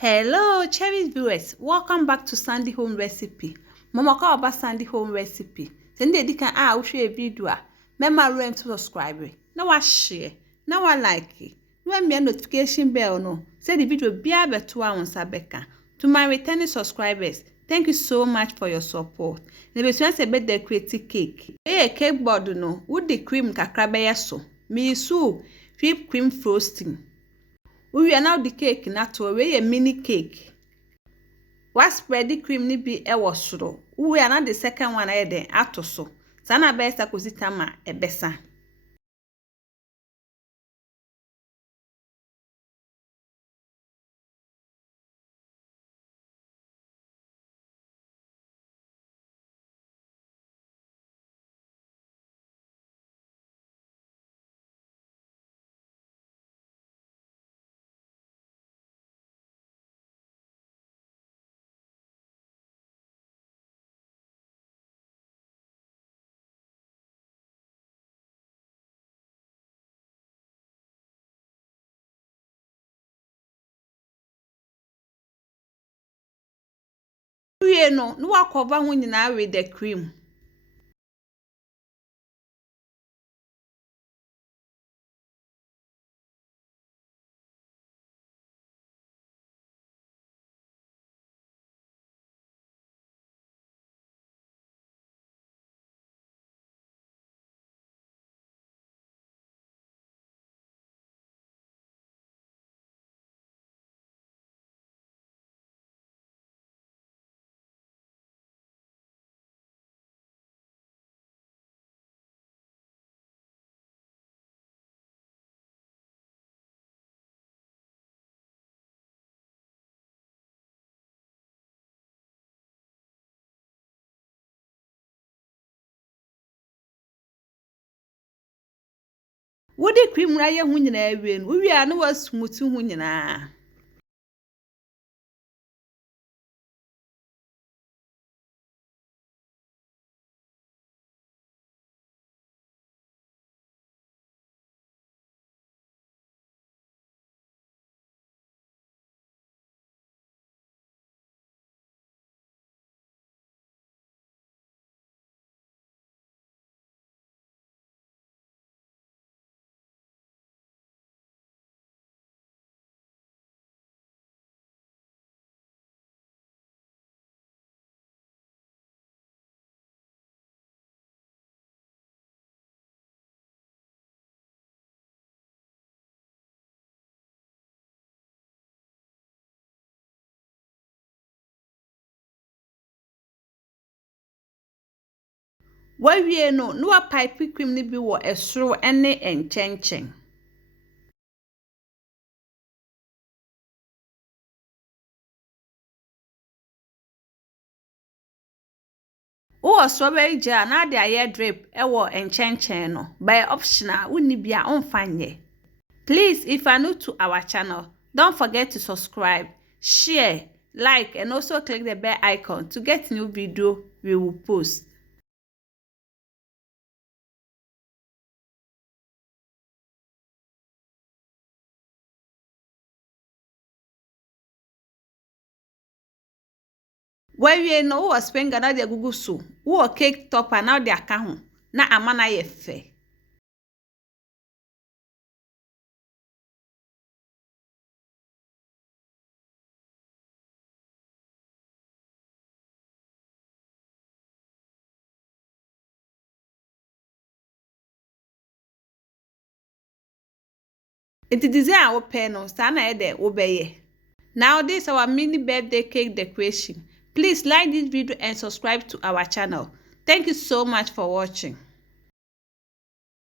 Hello, cherished viewers. Welcome back to Sandy Home Recipe. Mama call about Sandy Home Recipe. Send the can share a video. Remember to subscribe. Now I share. Now I like it. When me notification bell no. Say the video be able to on Sabeka. To my returning subscribers, thank you so much for your support. The best a bit the creative cake. Cake board no. Would the cream kakra so. Me so whipped cream frosting. We are now the cake na to a mini cake. What spread the cream ni be was so. We are not the second one then ato so. Sana best akuzitama ebesa. We no cover when you now with the cream. What the cream raya when you win? We are no smooth when you na. Why we no a pipe cream ni be wo esro ene enchenchen. Oh, strawberry jam na de aye drip e wo enchenchen no. By optional uni bia onfanye. Please, if you are new to our channel, don't forget to subscribe, share, like, and also click the bell icon to get new video we will post. Where we know was spring na de gugu so, wo cake topper now de aka ho, na amana ye fe. It is our pen no sana de obeye. Now this is our mini birthday cake decoration. Please like this video and subscribe to our channel. Thank you so much for watching.